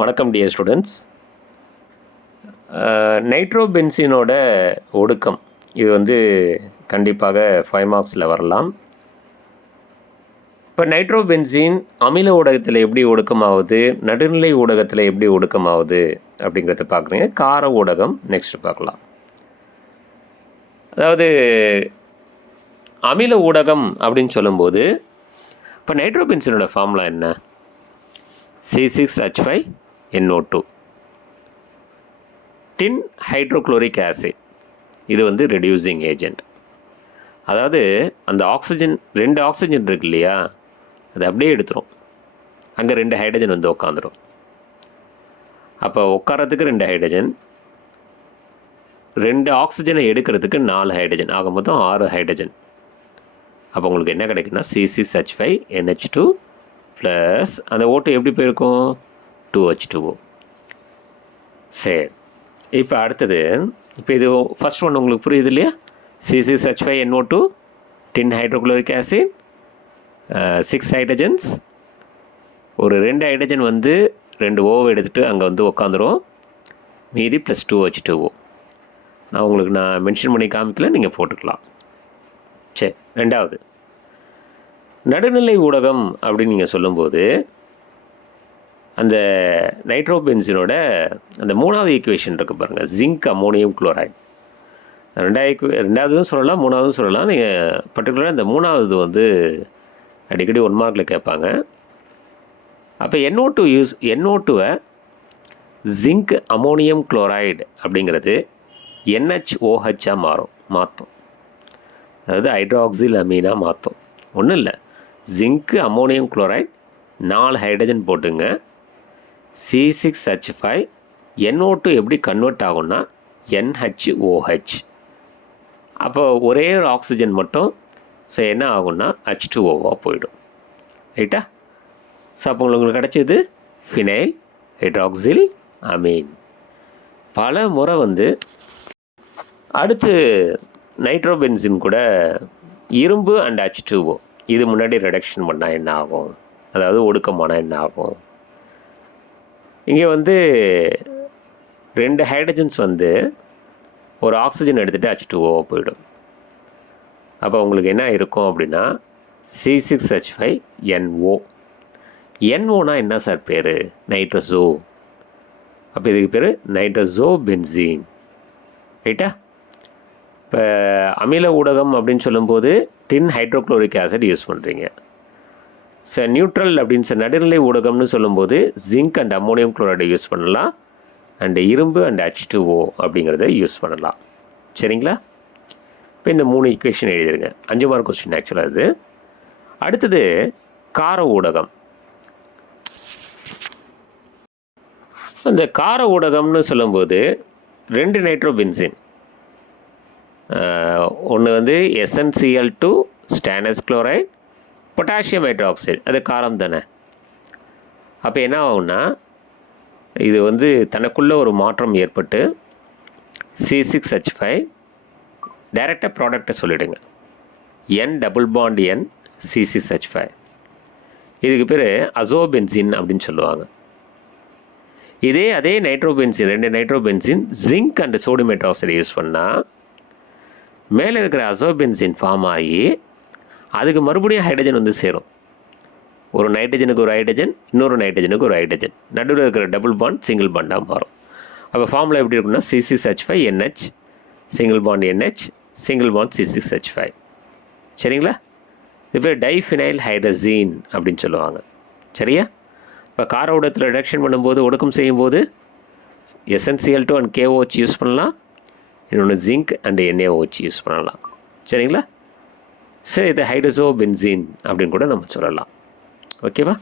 வணக்கம் dear students நைட்ரோபென்சினோட ஒடுக்கம். இது வந்து கண்டிப்பாக ஃபைவ் மார்க்ஸில் வரலாம். இப்போ நைட்ரோபென்சின் அமில ஊடகத்தில் எப்படி ஒடுக்கமாகுது நடுநிலை ஊடகத்தில் எப்படி ஒடுக்கமாகுது அப்படிங்கிறத பார்க்குறீங்க. கார ஊடகம் நெக்ஸ்ட் பார்க்கலாம். அதாவது அமில ஊடகம் அப்படின்னு சொல்லும்போது இப்போ நைட்ரோபென்சினோட ஃபார்முலா என்ன? C six H five NO two tin hydrochloric acid இது வந்து ரெடியூசிங் ஏஜெண்ட் அதாவது அந்த ஆக்சிஜன் ரெண்டு ஆக்சிஜன் இருக்கு இல்லையா? அது அப்படியே எடுத்துரும். அங்கே ரெண்டு ஹைட்ரஜன் வந்து உட்காந்துரும் அப்போ உட்காரத்துக்கு ரெண்டு ஹைட்ரஜன் ரெண்டு ஆக்சிஜனை எடுக்கிறதுக்கு நாலு ஹைட்ரஜன் ஆக மொத்தம் ஆறு ஹைட்ரஜன் அப்போ உங்களுக்கு என்ன கிடைக்குன்னா CC six five NH two plus அந்த ஓட்டு எப்படி போயிருக்கும்? டூ ஹெச் சரி. இப்போ அடுத்தது இப்போ இது ஃபஸ்ட் ஒன்று உங்களுக்கு புரியுது இல்லையா? C H five NO two tin hydrochloric acid six hydrogens ஒரு ரெண்டு ஹைட்ரஜன் வந்து ரெண்டு ஓவை எடுத்துகிட்டு அங்கே வந்து உக்காந்துரும். மீதி ப்ளஸ் டூ ஹெச் நான் உங்களுக்கு நான் மென்ஷன் பண்ணி காமிக்கல நீங்கள் போட்டுக்கலாம். சரி ரெண்டாவது. நடுநிலை ஊடகம் அப்படின்னு நீங்கள் சொல்லும்போது அந்த நைட்ரோபென்சினோட அந்த மூணாவது ஈக்குவேஷன் இருக்குது பாருங்கள் ஜிங்க் அமோனியம் குளோரைட் ரெண்டாவது ரெண்டாவதும் சொல்லலாம் மூணாவதும் சொல்லலாம். நீங்கள் பர்டிகுலராக இந்த மூணாவது வந்து அடிக்கடி ஒன் மார்க்கில் கேட்பாங்க. அப்போ என்ஓ டூ யூஸ் என்ஓ டூவை ஜிங்க் அமோனியம் குளோரைடு அப்படிங்கிறது என்ஹெச்ஓஹெச்சாக மாறும் மாற்றும் அதாவது ஹைட்ராக்சில் அமீனாக மாற்றும் ஒன்றும் இல்லை. ஜிங்க்கு அமோனியம் குளோரைட் நாலு ஹைட்ரஜன் போட்டுங்க. C six H five NO two எப்படி கன்வெர்ட் ஆகும்னா என்ஹெச்ஓஹெச் அப்போ ஒரே ஒரு ஆக்சிஜன் மட்டும் ஸோ என்ன ஆகும்னா ஹச் டூ ஓவாக போயிடும். ரைட்டா ஸோ அப்போ உங்களுக்கு கிடச்சது ஃபினைல் ஹைட்ராக்சில் அமீன் பல முறை வந்து அடுத்து நைட்ரோபென்சின் கூட இரும்பு அண்ட் ஹச் டூஓ இது முன்னாடி ரிடக்ஷன் பண்ணால் என்ன ஆகும்? அதாவது ஒடுக்கமானால் என்ன ஆகும்? இங்கே வந்து ரெண்டு ஹைட்ரஜன்ஸ் வந்து ஒரு ஆக்சிஜன் எடுத்துகிட்டு ஹச் டூஓ போயிடும். அப்போ உங்களுக்கு என்ன இருக்கும் அப்படின்னா C six H five NO என்ஓனா என்ன சார் பேர்? நைட்ரஸோ அப்போ இதுக்கு பேர் நைட்ரஸோ பென்சீன் ரைட்டா? இப்போ அமில ஊடகம் அப்படின்னு சொல்லும்போது டின் ஹைட்ரோக்ளோரிக் ஆசிட் யூஸ் பண்ணுறீங்க ஸோ நியூட்ரல் அப்படின்னு சொல் நடுநிலை ஊடகம்னு சொல்லும்போது ஜிங்க் அண்ட் அம்மோனியம் குளோரைடை யூஸ் பண்ணலாம். அண்டு இரும்பு அண்ட் ஹச் டூஓ அப்படிங்கிறத யூஸ் பண்ணலாம். சரிங்களா? இப்போ இந்த மூணு ஈக்குவேஷன் எழுதிருங்க. அஞ்சு மார்க் கொஸ்டின் ஆக்சுவலாக இது. அடுத்தது கார ஊடகம். அந்த கார ஊடகம்னு சொல்லும்போது ரெண்டு நைட்ரோபென்சின் ஒன்று வந்து SNCL two stannous chloride potassium hydroxide அது காரம் தானே. அப்போ என்ன ஆகும்னா இது வந்து தனக்குள்ளே ஒரு மாற்றம் ஏற்பட்டு சி சிக்ஸ் ஹெச் ஃபைவ் டைரெக்டாக ப்ராடக்டை சொல்லிவிடுங்க N double bond N C six H five இதுக்கு பேர் அசோபென்சின் அப்படின்னு சொல்லுவாங்க. இதே அதே நைட்ரோபென்சின் ரெண்டு nitrobenzene zinc and sodium hydroxide use பண்ணால் மேலே இருக்கிற அசோபென்சின் ஃபார்ம் ஆகி அதுக்கு மறுபடியும் ஹைட்ரஜன் வந்து சேரும். ஒரு நைட்ரஜனுக்கு ஒரு ஹைட்ரஜன் இன்னொரு நைட்ரஜனுக்கு ஒரு ஹைட்ரஜன் நடுவில் இருக்கிற டபுள் பாண்ட் சிங்கிள் பாண்டாக மாறும். அப்போ ஃபார்முலா எப்படி இருக்குன்னா C six H five NH single bond NH single bond C six H five சரிங்களா? இது பேர் டைஃபினைல் ஹைட்ரஜீன் அப்படின்னு சொல்லுவாங்க. சரியா? இப்போ கார ஊடகத்தில் ரிடக்ஷன் பண்ணும்போது ஒடுக்கம் செய்யும்போது SNCL two and KOH use பண்ணலாம். இன்னொன்று ஜிங்க் அண்ட் என்ஏஓஹெச் யூஸ் பண்ணலாம். சரிங்களா? சரி இது ஹைட்ரஸோ பென்சீன் அப்படின்னு கூட நம்ம சொல்லலாம். ஓகேவா